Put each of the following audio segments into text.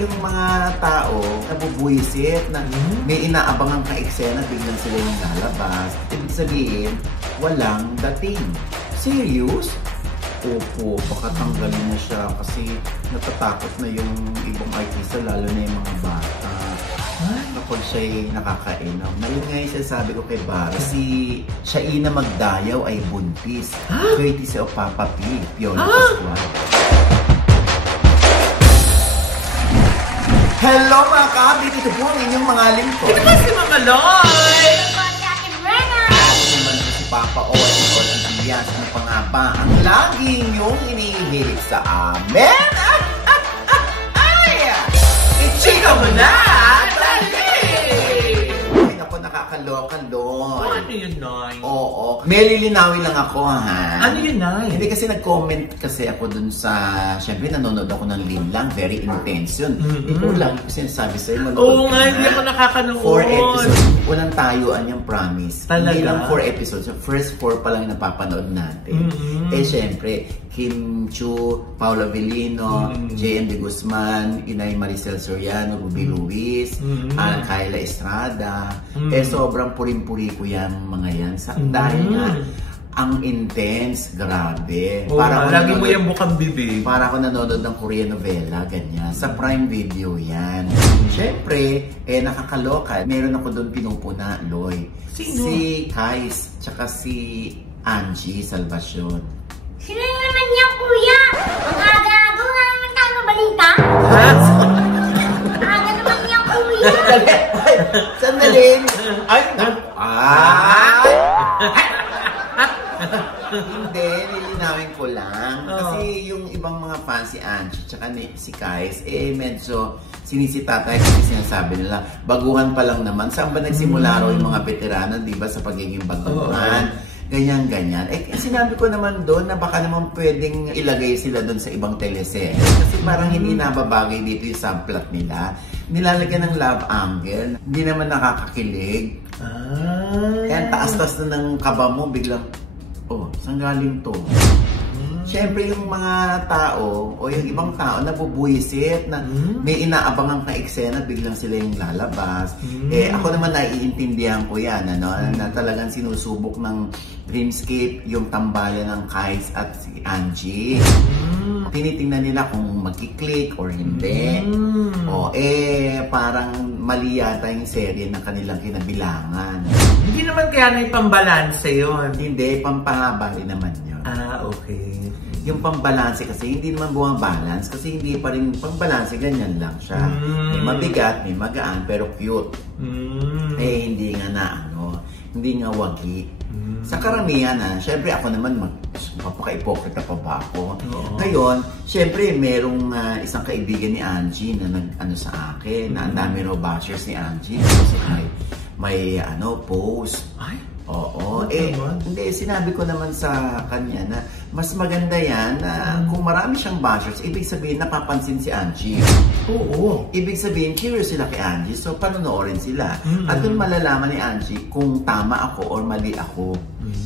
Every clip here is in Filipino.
Yung mga tao nabubuisit na may inaabangang ka-eksena, biglang sila yung lalabas. Ibig sabihin, walang dating. Serious? Opo, baka tanggalin na siya kasi natatakot na yung ibang artista, lalo na yung mga bata. Kapag siya'y nakakainom. Ngayon nga yung sinasabi ko kay Bara, si Shaina Magdayaw ay buntis. Courtesy of Papa P. Piolo Pascual. Hello mga kabit! Ito po ang inyong mga lingkod. Ito ba si Mama Loy? Ako naman si Papa Owen o Diaz. Ano pa nga ba ang laging yung inihilig sa amin? Ichika mo na! Dali! Ay, naku, nakakaloka, Loy. Ano yun, Noy? Oo. May lilinawin lang ako, ha? Ano yun, Noy? Hindi kasi nag-comment kasi ako dun sa... Siyempre, nanonood ako ng Linlang. Very intense yun. Ito lang kasi sinasabi sa'yo. Oo nga, hindi ako nakakanood. 4 episodes. Walang tayuan yung promise. Talaga? Hindi lang 4 episodes. So, first 4 pa lang napapanood natin. Eh, siyempre, Kim Chu, Paula Avellino, J.M. De Guzman, Inay Maricel Soriano, Ruby Luis, Kyla Estrada. Eh, sobrang puring-puri ko yan, mga yan. Dahil nga, ang intense, grabe. Oh, lagi mo yung bukang bibig. Para ako nanonood ng Korean novela, ganyan. Sa Prime Video yan. Siyempre, nakakaloka. Meron ako doon pinupuna, Loy. Sino? Si Kais, tsaka si Angie Salvacion. Sino naman niya, kuya? Ang aga-aga nga naman tayo balita. Ha? Aga naman niya, kuya. Sandali. Ay! Hindi, nilinawin ko lang. Kasi yung ibang mga fans, si Angie, tsaka si Kais, medyo sinisitatay kasi sinasabi nila, baguhan pa lang naman. Saan ba nagsimula raw yung mga veterano, di ba, sa pagiging baguhan? Ganyan-ganyan. Sinabi ko naman doon na baka naman pwedeng ilagay sila doon sa ibang teleserye. Kasi parang hindi nababagay dito yung subplot nila. Nilalagyan ng love angle. Hindi naman nakakakilig. Kaya taas-taas na ng kaba mo, biglang, oh, saan galing to? Siyempre yung mga tao o yung ibang tao nabubuisit na may inaabangang ka-eksena, biglang sila yung lalabas. Ako naman naiintindihan ko yan, na talagang sinusubok ng Dreamscape yung tambalan ng Kais at si Angie. Tinitingnan nila kung magkiklik or hindi. Parang mali yata yung serye ng kanilang kinabilangan. Hindi naman kaya na yung pambalanse yun. Hindi, pampahaba rin naman yun. Okay. Yung pambalanse kasi, hindi naman buwang-balance kasi hindi pa rin pambalanse, ganyan lang siya. May mabigat, may magaan, pero cute. Hindi nga na hindi nga wagi. Sa karamihan syempre ako naman mapaka-ipokrita pa ba ako. Ngayon, syempre merong isang kaibigan ni Angie na nag-ano sa akin, na ang dami raw bashers ni Angie kasi may post. Oo. Hindi, sinabi ko naman sa kanya na mas maganda yan na kung marami siyang bashers, ibig sabihin napapansin si Angie. Oo. Ibig sabihin, curious sila kay Angie, so panonoorin sila. At doon malalaman ni Angie kung tama ako or mali ako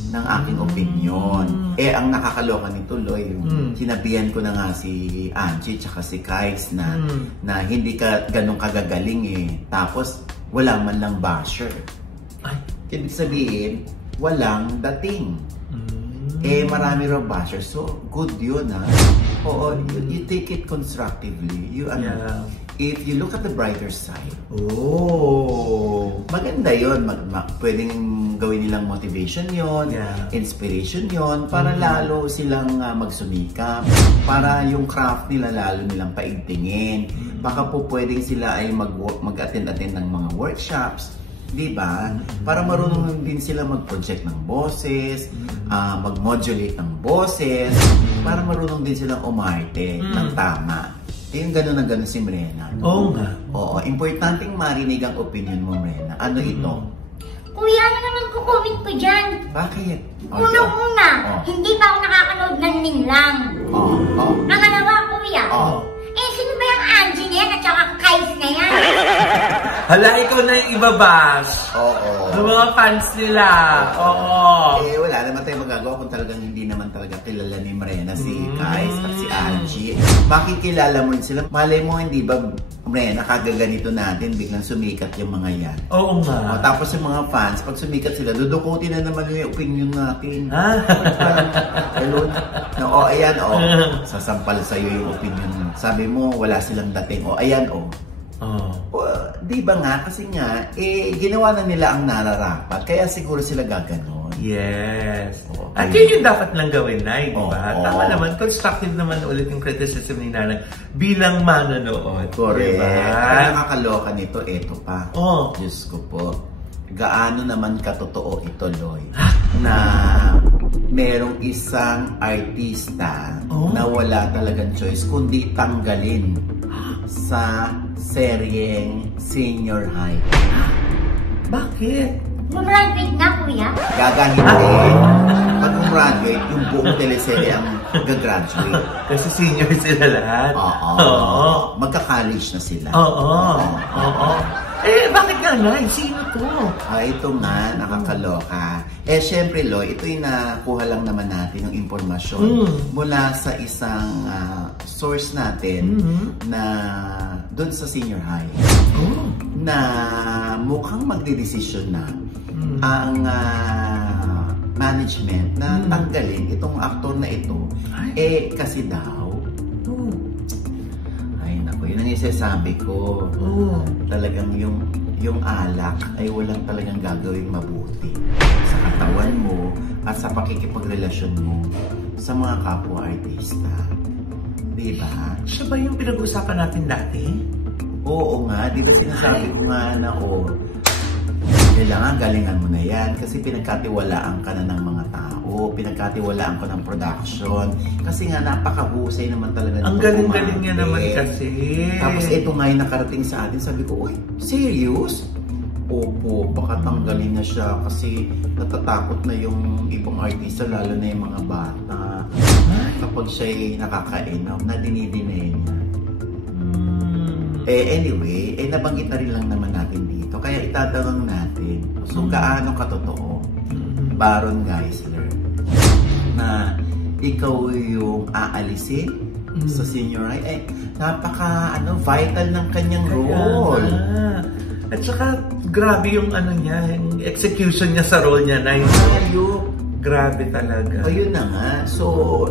ng aking opinion. Ang nakakaloka nito, Loy, sinabihan ko na nga si Angie tsaka si Kais na hindi ka ganun kagagaling Tapos, wala man lang basher. Ibig sabihin, walang dating. Marami raw bashers. So, good yun, Oo, you take it constructively. If you look at the brighter side, maganda yun. Pwedeng gawin nilang motivation yun, inspiration yun, para lalo silang magsumikap, para yung craft nila lalo nilang paigtingin. Baka po pwedeng sila ay mag-attend ng mga workshops, diba? Para marunong din sila mag-project ng boses, mag-modulate ng boses, para marunong din silang umarte ng tama. Yung gano'n na gano'n si Mrena. Oo nga. Oo, importanteng marinig ang opinion mo, Mrena. Ano ito? Kuya, ano naman kukomment ko dyan? Bakit? Unang-una, hindi pa ako nakakanood ng Linlang. Pangalawa, kuya. Sino ba yung Angie na yan at saka Kais na yan? Hala, ikaw na yung ibabash. Ng mga fans nila. Wala naman tayong magagawa kung talagang hindi naman talaga kilala ni Mrena si Kais at si Angie. Makikilala mo rin sila. Malay mo, hindi ba nakagaganito natin, biglang sumikat yung mga yan. Oo nga. Tapos yung mga fans, pag sumikat sila, dudukutin na naman yung opinion natin. Hello? Ayan, sasampal sa'yo yung opinion. Sabi mo, wala silang dating. Ayan, di ba nga? Kasi nga, ginawa na nila ang nararapat. Kaya siguro sila gaganon. Yes. At yun yung dapat lang gawin, Nay, di ba? Tama naman, constructive naman ulit yung criticism ni Nanay bilang manonood. Correct. Ang nakakaloka nito, eto pa. Diyos ko po. Gaano naman katotoo ito, Loy? Na merong isang artista na wala talagang choice kundi tanggalin sa seryeng Senior High. Bakit? Graduate na, kuya? Gagahitin. Pag graduate, yung buong teleserye ang gagraduate. Kasi senior sila lahat. Magka-college na sila. Bakit nga, Nay? Sino to? Ito nga, nakakaloka. Syempre, Loy, ito yung nakuha lang naman natin ng impormasyon mula sa isang source natin na doon sa Senior High. Na mukhang magdidesisyon na ang management na tanggalin itong aktor na ito. Kasi daw, yun ang isasabi ko. Talagang yung alak ay walang talagang gagawing mabuti sa katawan mo at sa pakikipagrelasyon mo sa mga kapwa-artista. Diba? Siya ba yung pinag-usapan natin dati? Oo nga. Diba sinasabi ko nga na kailangan galingan mo na yan kasi pinagkatiwalaan ka na ng mga tao, pinagkatiwalaan ka ng production kasi nga napakahusay naman talaga. Ang galing-galing niya naman kasi. Tapos ito nga yung nakarating sa atin, sabi ko, uy, serious? Opo, baka tanggalin na siya kasi natatakot na yung ibang artista, lalo na yung mga bata. Kapag siya'y nakakainom, na dinidinay niya. Anyway, nabanggit na rin lang naman natin dito. Kaya itatanong natin, so gaano katotoo, Baron Geisler, na ikaw yung aalisin sa Senior High? Napaka-vital ng kanyang role. At saka, grabe yung yung execution niya sa role niya, Nay. Grabe talaga. Yun na nga. So,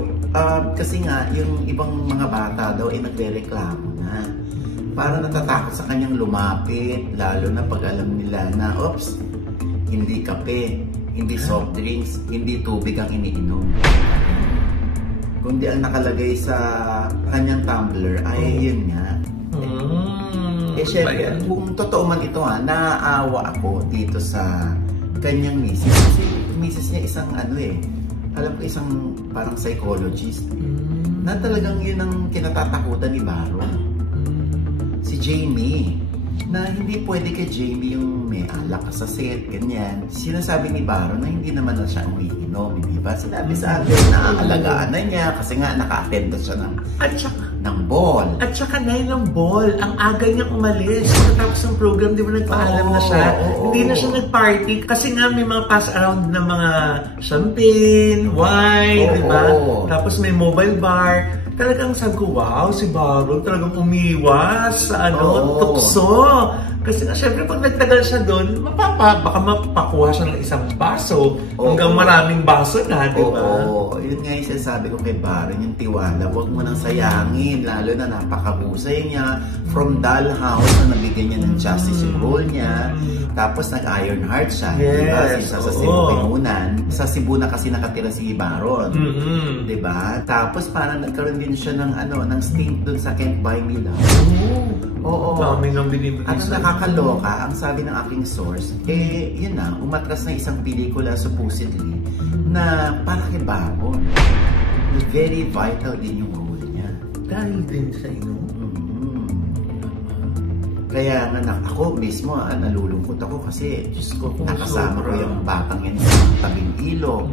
kasi nga, yung ibang mga bata daw ay nagre-reklamo na. Parang natatakot sa kanyang lumapit, lalo na pag alam nila na, oops, hindi kape, hindi soft drinks, hindi tubig ang iniinom. Kundi ang nakalagay sa kanyang tumbler ay yun nga. Syempre, kung totoo man ito naaawa ako dito sa kanyang misis. Kasi misis niya isang alam ko isang parang psychologist. Na talagang yun ang kinatatakutan ni Baron. Si Jamie, na hindi pwede kay Jamie yung may alak sa set, ganyan. Sinasabi ni Baron na hindi naman na siya umiinom, di ba? Sinabi sa atin na aalagaan na niya kasi nga naka-attend siya ng ball. At saka ng ball, ang aga niyang umalis. Pagkatapos ng program, di ba nagpaalam na siya? Hindi na siya nag-party kasi nga may mga pass around na mga champagne, wine, di ba? Tapos may mobile bar. Talagang sabi ko, wow, si Baron talagang umiwas sa tukso. Kasi nga, syempre, pag nagtagal siya doon, baka mapakuha siya ng isang baso. Hanggang maraming baso na, di ba? Yun nga yung sinasabi ko kay Baron, yung tiwala. Huwag mo nang sayangin, lalo na napakahusay niya. From Dollhouse na nabigyan niya ng justice yung role niya. Tapos nag-Iron Heart siya, di ba? Sa Cebu Pinunan. Sa Cebu na kasi nakatira si Baron. Di ba? Tapos parang nagkaroon din siya ng stint dun sa Can't Buy Me Love. Dami nang binibigay at ang nakakaloka, ang sabi ng aking source, yun na, umatras na isang pelikula supposedly na para kay Baron. Very vital din yung role niya. Dahil din sa Kaya nga ako mismo, nalulungkot ako kasi, Diyos ko, nakasama ko yung batang yan sa tabing ilog.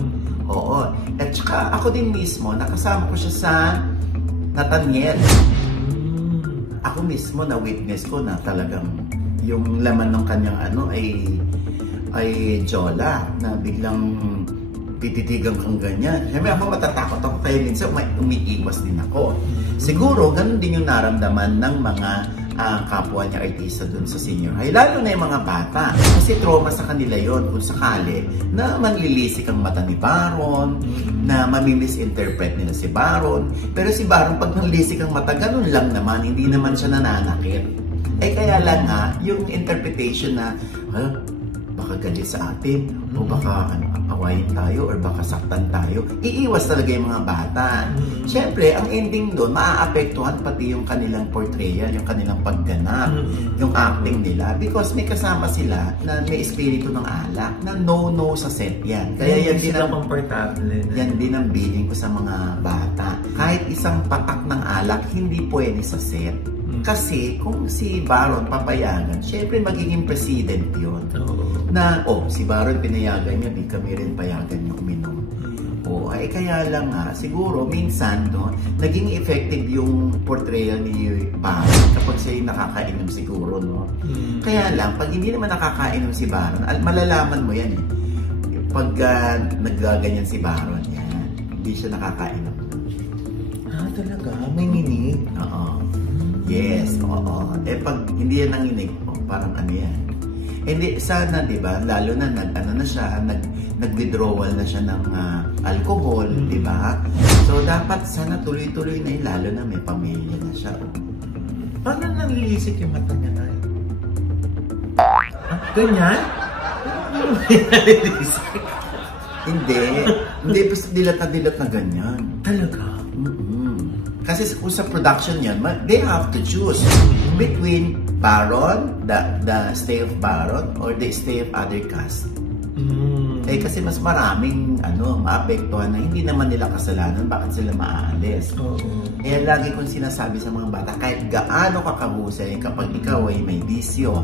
At saka ako din mismo, nakasama ko siya sa Nathaniel. Ako mismo na witness ko na talagang yung laman ng kanyang ay jola na biglang tititigan kang ganyan. Siyempre ako matatakot ako kaya minsan umiiwas din ako. Siguro ganun din yung naramdaman ng mga kapwa niya artista dun sa senior high. Lalo na yung mga bata. Kasi trauma sa kanila yon kung sakali na manlilisik ang mata ni Baron, na mamimisinterpret nila si Baron. Pero si Baron, pag nanlilisik ang mata, ganun lang naman. Hindi naman siya nananakit. Kaya lang nga, yung interpretation na, baka galit sa atin, o baka awayin tayo, or baka saktan tayo, iiwas talaga yung mga bata. Siyempre, ang ending doon, maaapektuhan pati yung kanilang portrayal, yung kanilang pagganap, yung acting nila, because may kasama sila na may espiritu ng alak, na no sa set yan. Kaya yan din ang komportable. Yan din ang billing ko sa mga bata. Kahit isang patak ng alak, hindi pwede sa set. Kasi kung si Baron papayagan, syempre magiging president yun. Na, si Baron pinayagan niya, di kami rin payagan yung uminom. Kaya lang siguro minsan, naging effective yung portrayal ni Baron kapag siya nakakainom siguro, no? Kaya lang, pag hindi naman nakakainom si Baron, malalaman mo yan, pag nagaganyan si Baron, yan, hindi siya nakakainom. Talaga? May nginig? Oo. Yes, oo. Pag hindi yan nanginig, parang ano yan. Hindi, sana, di ba, lalo na nag-withdrawal na siya ng alcohol, di ba? So, dapat sana tuloy-tuloy na yun, lalo na may pamilya na siya. Paano nanlilisik yung mata niya na yun? Ganyan? Hindi, basta dilat na ganyan. Talaga? Kasi kung sa production yan, they have to choose between Baron, the stay of Baron, or the stay of other cast. Kasi mas maraming maapektuhan na hindi naman nila kasalanan, bakit sila maaalis. Kaya lagi kong sinasabi sa mga bata, kahit gaano ka kahusay, kapag ikaw ay may bisyo,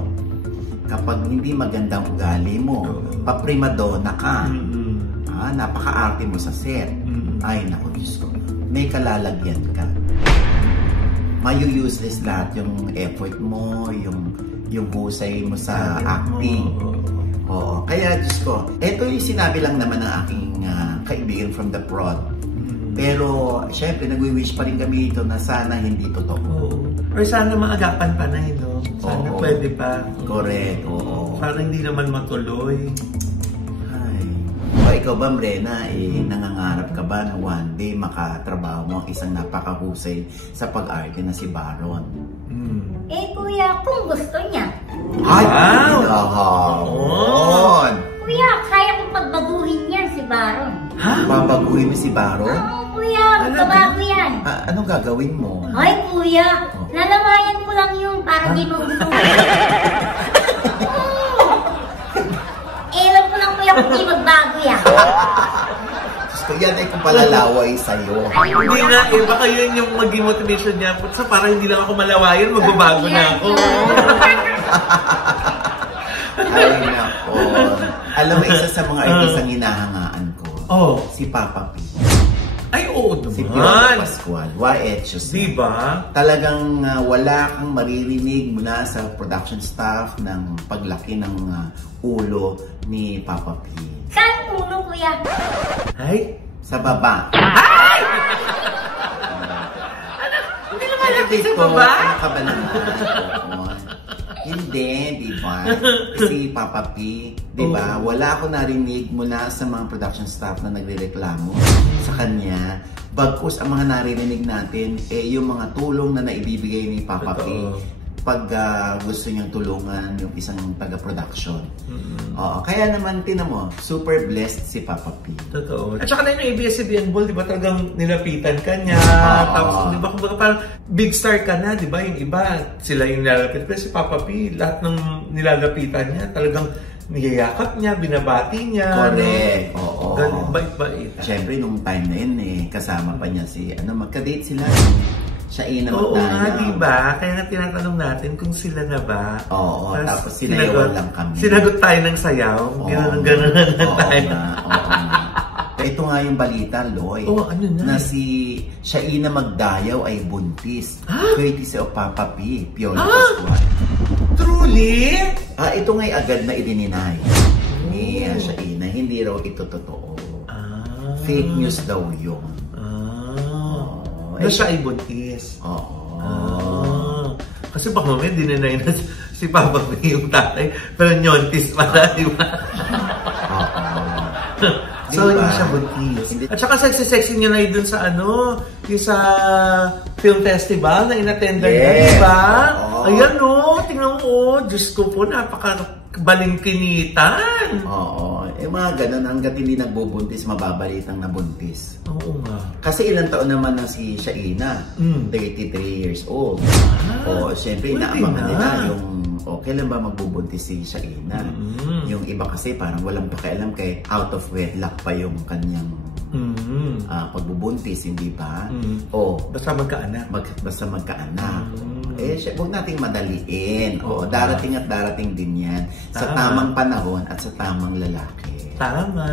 kapag hindi magandang ugali mo, paprimadona ka, napaka-arte mo sa set, ay naku Diyos ko, may kalalagyan ka. Mayu-useless lahat yung effort mo, yung husay mo sa acting. Kaya Diyos ko, ito yung sinabi lang naman ng aking kaibigan from the prod. Pero, syempre, nagwi-wish pa rin kami ito na sana hindi totoo. Or sana maagapan pa na ito. Sana pwede pa. Correct, Para hindi naman matuloy. Ikaw ba, Brena, nangangarap ka ba na one day makatrabaho mo ang isang napakahusay sa pag-arte na si Baron? Kuya, kung gusto niya. Kuya, kaya kong pagbaguhin yan si Baron. Babaguhin mo si Baron? Kuya, magbabago yan. Anong gagawin mo? Kuya, lalawayan ko lang yun para di mo gusto. Alam ko lang kuya kung di magbago yan. So yan ay kung palalaway sa'yo. Hindi nga baka yun yung maging motivation niya. Para hindi lang ako malawayan, magbabago na ako. Ay nako. Alam mo, isa sa mga artistang hinahangaan ko, si Papa P. Ay, oo naman. Si Piolo Pascual. Waetchos. Diba? Talagang wala kang maririnig mula sa production staff ng paglaki ng ulo ni Papa P. Saan ulo, kuya? Sa baba. Hindi naman natin sa baba? Ano ka ba naman? Hindi, di ba? Si Papa P, di ba? Wala ako narinig mula sa mga production staff na nagrereklamo sa kanya. Bagkus ang mga naririnig natin, yung mga tulong na naibibigay ni Papa P pag gusto niyang tulungan yung isang taga-production. Kaya naman, tinan mo, super blessed si Papa P. Totoo. At saka na yung ABS-CBN Ball, di ba talagang nilapitan ka niya. Tapos, di ba, kumbaga parang big star ka na, di ba? Yung iba, sila yung nilalapit. Pero si Papa P, lahat ng nilalapitan niya, talagang niyayakap niya, binabati niya. Correct. Ganun, bait-bait. Siyempre, nung time na yun, kasama pa niya si, magka-date sila. Siya magdayaw. Oo nga, diba? Kaya nga tinatanong natin kung sila na ba. Tapos sinayawan lang kami. Sinagot tayo ng sayaw. Gano'n na tayo. Ito nga yung balita, Loy. Ano na? Na si Shaina Magdayaw ay buntis. Courtesy of Papa P. Piolo Pascual. Truly? Ito nga'y agad na idininay ni Shaina. Hindi raw ito totoo. Fake news daw yung. Na siya ay buntis. Kasi baka mamaya dinanay na si Papa P yung tatay, pero nyontis pala, di ba? So, hindi siya buntis. At saka sexy-sexy niya na yun dun sa ano, yung sa film festival na in-attender niya, di ba? Ayan o, tingnan mo, Diyos ko po, napaka-balingkinitan. Oo, mga ganun, hanggat hindi nagbubuntis, mababalitang nabuntis. Oo nga. Kasi ilang taon naman na si Shaina, 33 years old. Siyempre, inaabangan nila yung kailan ba magbubuntis si Shaina. Yung iba kasi parang walang pakialam kay out of wedlock pa yung kanyang pagbubuntis, hindi ba? Basta magkaanak. Basta magkaanak. Huwag nating madaliin. Darating at darating din yan. Sa tamang panahon at sa tamang lalaki. Tama.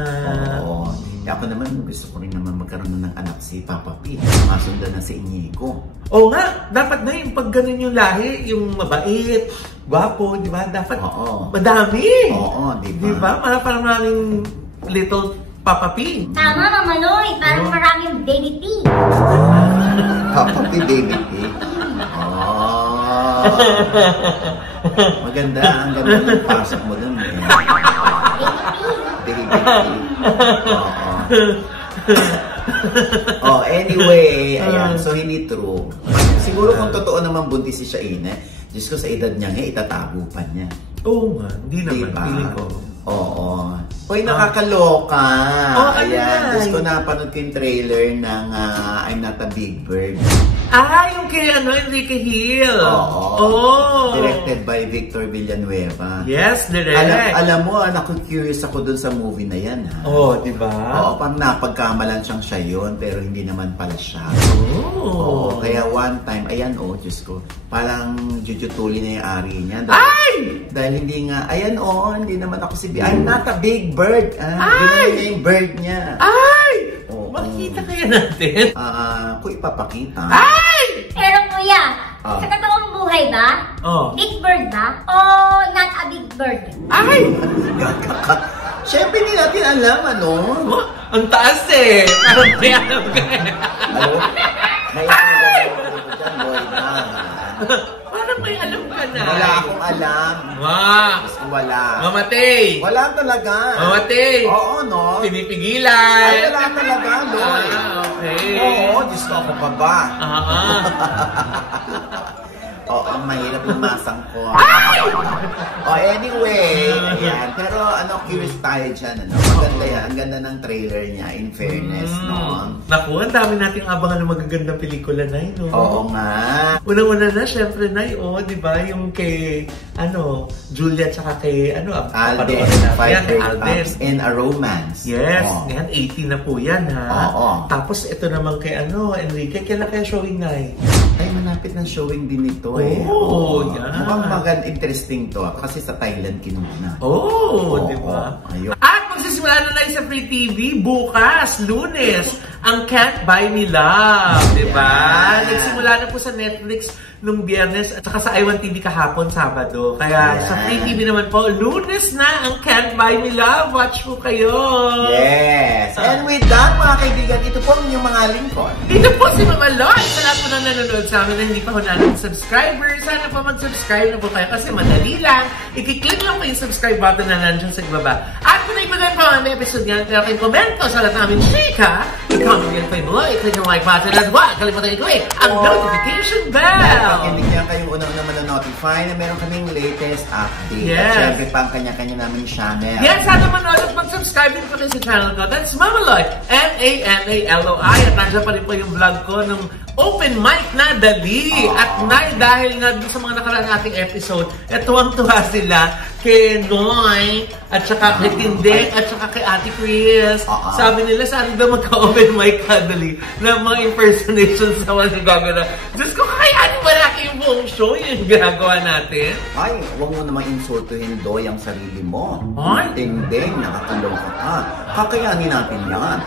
Ako naman, gusto ko rin naman magkaroon ng anak si Papa P. Masundan na si Inigo. Oo nga, dapat na yung pag ganun yung lahi, yung mabait, gwapo, di ba? Dapat madami. Oo, di ba? Di ba? Parang maraming little Papa P. Tama, Mama Loy. Parang maraming baby P. Papa P, baby P. Maganda. Ang ganda ng pasok mo dun. Baby P. Anyway, ayan. So, hindi true. Siguro kung totoo naman buntis si Shaina, Diyos ko sa edad niya nga, itatago pa niya. Oo nga, hindi naman. Feeling ko. Hoy, nakakaloka. Ayan, Diyos ko napanood ko yung trailer ng I'm Not a Big Bird. Yung kay Enrique Hill. Directed by Victor Villanueva. Yes, direct. Alam mo, curious ako dun sa movie na yan, ha? Di ba? Parang napagkamalan siyang siya yun, pero hindi naman pala siya. Kaya one time, ayan, Diyos ko, parang jujutuli na yung ari niya. Dahil hindi nga, ayan, hindi naman ako si I'm not a big bird. Gano'n niya yung bird niya. Makikita kaya natin? Kung ipapakita. Pero kuya, sa totoong buhay ba? Big bird ba? O not a big bird? Siyempre, hindi natin alam, ano? Ang taas eh! Parang may alam ka eh. Parang may alam ka na. Wala akong alam. Wala. Mamatay. Wala talaga. Mamatay. Oo, no? Pinipigilan. Wala talaga, no? Okay. Diyos ko, ako pa ba? Mahirap lumasang ko. Anyway, ayan. Pero curious tayo dyan, Maganda yan. Ang ganda ng trailer niya, in fairness, no? Naku, ang dami nating abangan ng magagandang pelikula, Nay, no? Oo nga. Unang-una na, syempre, Nay, di ba? Yung kay, Julia tsaka kay, Alden, Five Breakups and a Romance. Yes, yan, 18 na po yan, ha? Tapos, ito naman kay, Enrique, kailan kaya showing, Nay? Ay, manapit ng showing din ito, yan. Mukhang interesting to, kasi sa Thailand kinuna. Di ba? At magsisimula na lang sa Free TV bukas, Lunes, ang Can't Buy Me Love, di ba? Nagsimula na po sa Netflix nung Biyernes at saka sa iWant TV kahapon, Sabado. Kaya sa Free TV naman po, Lunes na ang Can't Buy Me Love. Watch po kayo! Yes! And with that, mga kaibigan, ito po ang inyong mga lingkod. Ito po si Mama Loy! Sa lahat po na nanonood sa amin na hindi pa ho natin subscribers, sana po mag-subscribe na po kayo kasi madali lang. I-click lang po yung subscribe button na nandiyan sa ibaba. At kung naipagan po ang episode nga, pero kayong komento sa lahat namin chika, i-comment yan po yung Mama Loy, i-click yung like button at wag kalimutan i-click ang notification bell! Pag hindi niya kayong unang-una manonotify na meron kaming latest update. Yes. At syempre pa ang kanya-kanya namin channel. Yes, sana manood at mag-subscribe din po kayo sa channel ko. That's Mama Loy, M-A-M-A-L-O-I. At nandiyan pa rin po yung vlog ko nung open mic na dali. At dahil nga sa mga nakaraan nating episode, tuwang-tuwa sila kay Noy, at saka kay Tindek, at saka kay Ate Chris. Sabi nila, saan daw magka-open mic ka dali na mga impersonations sa mga gagawin. Diyos ko, kakayanin ba natin yung buong show yung ginagawa natin? Ay, huwag mo namang insultuhin, Doy, ang sarili mo. Ay? Tindek, nakakaloka ka. Kakayanin natin yan.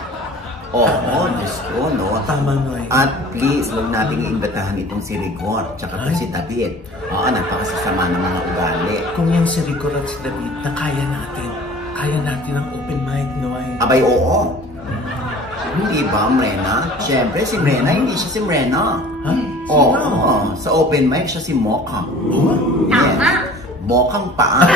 Diyos ko, no? Tama, Noy. At please, huwag nating iimbitahan itong si Rigor, tsaka si David. Napakasasama ng mga ugali. Kung yung si Rigor at si David, na kaya natin ang open mic, Noy. Abay, oo. Hindi ba, Mrena? Siyempre, si Mrena, hindi siya si Mrena. Ha? Oo, sa open mic siya si Mokang. Tama. Mokang pa.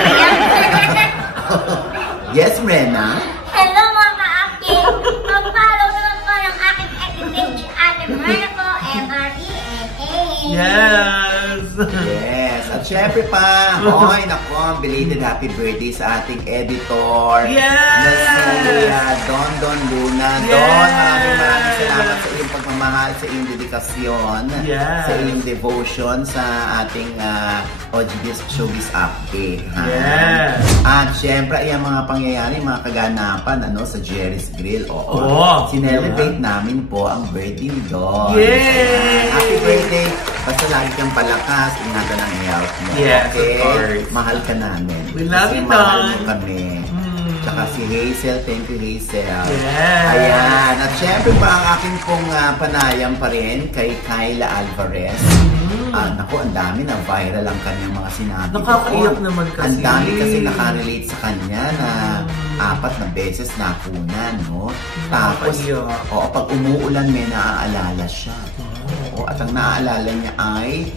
Yes, Mrena? Hello mga ka-acting! Mag-follow naman po ng aking acting page, Ate Mrena po, M-R-E-N-A. Yes! Yes. At syempre pa, oy, nako, belated happy birthday sa ating editor. Yes! Na si Don Luna. Yes! Don, maraming salamat sa iyong pagmamahal, sa iyong dedikasyon, Yes! sa iyong devotion sa ating OGBS Showbiz Update. Ha? Yes! At syempre, ay mga pangyayari, mga kaganapan sa Jerry's Grill. Oo. Sinelebrate namin po ang birthday ni Don. Yay! Happy birthday! Basta lagi kang palakas, ingatan ang health mo. Yes, okay? of course. Mahal ka namin. We love you, mahal Don. mo kami. Tsaka si Hazel, thank you Hazel. Yes. Ayan. At syempre pa ang aking pong panayam pa rin kay Kyla Alvarez. Naku, ang dami na viral ang kanyang mga sinabi. Nakakaiyak naman kasi. Ang dami kasi nakarelate sa kanya na 4 na beses nakunan, no? Tapos, pag umuulan may naaalala siya. At ang naaalala niya ay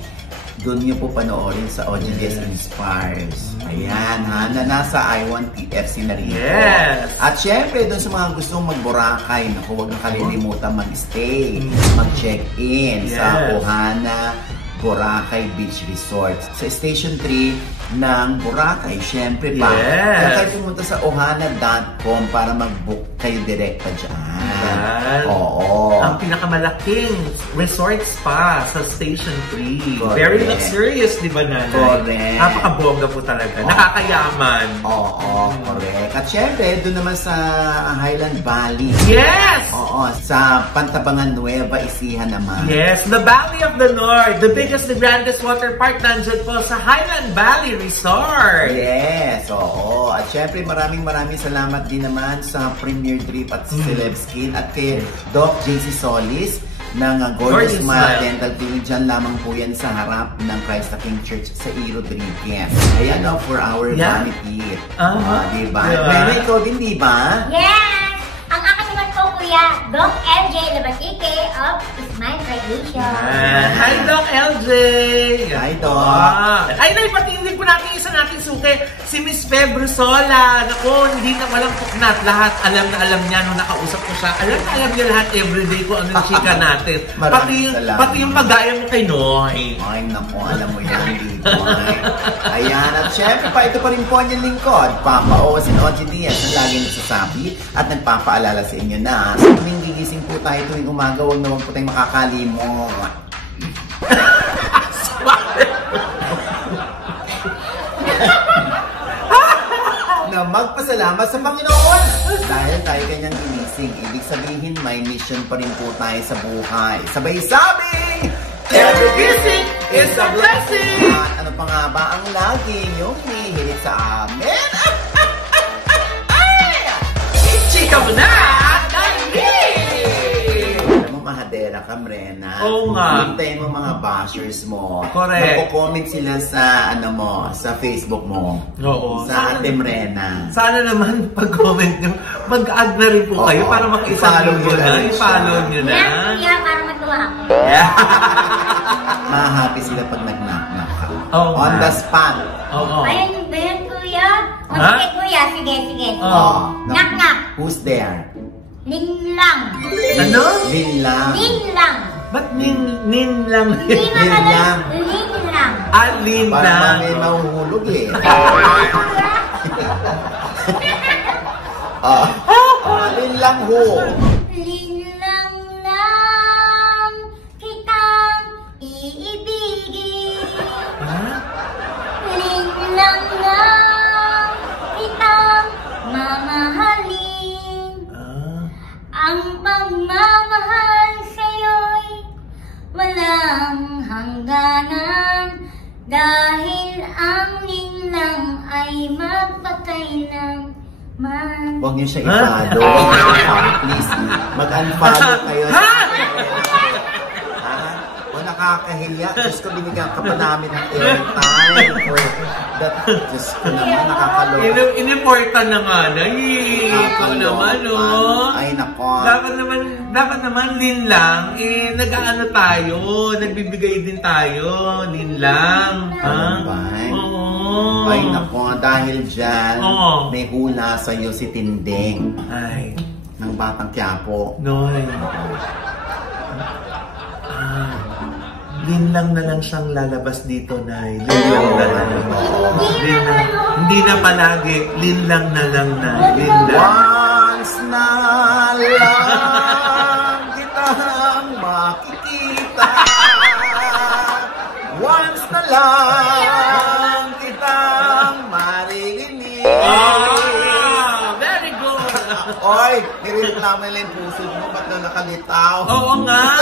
doon niyo po panoorin sa OGBS Inspires. Ayan ha, na nasa I1 TFC na rin po. Yes! At syempre, doon sa mga gustong mag-Boracay, naku, huwag nang kalilimutan mag-stay, mag-check-in sa Ohana Boracay Beach Resort. Sa Station 3 ng Boracay, syempre pa, kaya kayo pumunta sa ohana.com para mag-book kayo direkta dyan. Oo. Ang pinakamalaking resort spa sa Station 3. Correct. Very luxurious, di ba, Nanay? Correct. Napakabongga po talaga. Nakakayaman. Oo, correct. At syempre, doon naman sa Highland Valley. Yes! Oo, sa Pantabangan Nueva Ecija naman. Yes, the Valley of the North, the biggest, the grandest water park nandyan po sa Highland Valley Resort. Yes, oo. At syempre, maraming salamat din naman sa Premier Drip at Celeb Skin at kay Doc JC Solis ng Gorgeous Smile Dental Clinic. Dyan lamang po yan sa harap ng Christ the King Church sa E. Rodriguez. Ayan for our vanity. Diba? Mena, ikaw din, diba? Yes! Ang akin naman po, Kuya, Doc LJ Labatike of Smile Creation. Hi, Doc LJ! Hi, Doc! Ay, naipatingin po natin isa nating suki, si Miss Feb Brusola. Naku, hindi na walang puknat. Lahat alam na alam niya nung nakausap ko siya. Alam niya lahat everyday kung ano yung chika natin. Pati yung pag-gaya mo kay Noy. Ay, naku, alam mo yan dito. Ayan, at syempre pa, ito pa rin po ang lingkod. Papa Owas and OG Diaz na lagi nagsasabi at nagpapaalala sa inyo na sa tuwing gigising po tayo tuwing umaga, huwag na huwag po tayong makakalimot. Na magpasalamat sa Panginoon dahil tayo kanyang ginising. Ibig sabihin, may mission pa rin po tayo sa buhay. Sabay sabing, every gising is a blessing! At ano pa nga ba ang laging yung hinihirit sa amin? Chika mo na! Dali! Mahadera ka, Mrena. Oo nga. Hintayin mo mga bashers mo. Correct. Magko-comment sila sa, sa Facebook mo. Oo. Sa Ate Mrena. Sana naman pag-comment nyo, mag-add na rin po kayo para I-follow nyo na. I-follow nyo na. Kuya, para matuwa ako. Mahahappy sila pag nag-knock-knock ka. On the spot. Oo. Ayun ba yun, Kuya? Sige, Kuya. Sige. Knock-knock. Who's there? Linlang. Ano? Linlang. Linlang. Ba't nin lang? Linlang. Alin Para lang. may mahuhulog eh. Linlang ho. Linlang lang kitang iibigin. Linlang lang kitang mamahalin. Ang pagmamahal sa'yo'y walang hangganan dahil ang linlang ay magpatay ng man. Huwag niyo siya i-follow. Please, mag-unfollow kayo. Huwag na nakakahiya. Diyos ko, binigyan ka pa namin ng airtime. Diyos ko naman, nakakaloka. Inimportan na nga na. Ikaw naman, no? Ay, nako. Dapat naman, Lin lang, nag-aano tayo, nagbibigay din tayo, Lin lang. Ano ba? Oo. Ay, nako, dahil dyan, may hula sa'yo si Tinding. Ay. Ng Batang Quiapo. Noy. Lin lang na lang siyang lalabas dito, Nay. Lin lang na lang. Hindi na palagi. Lin lang na lang, Nay. Lin lang. Once na lang kitang makikita. Once na lang kitang maririnig. Very good. Oy, nireklamo nila yung puso mo. Ba't na nakalitaw? Oo nga.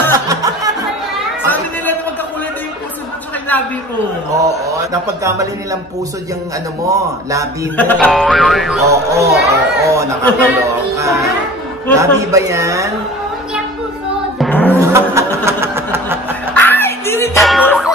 Sabi nila na magkakulay na yung puso mo sa labi mo. Oo, napagkamali nilang puso yung ano mo, labi mo. Oo, nakakaloka. Labi ba yan? Hindi ang puso. Ay, hindi rin yan puso.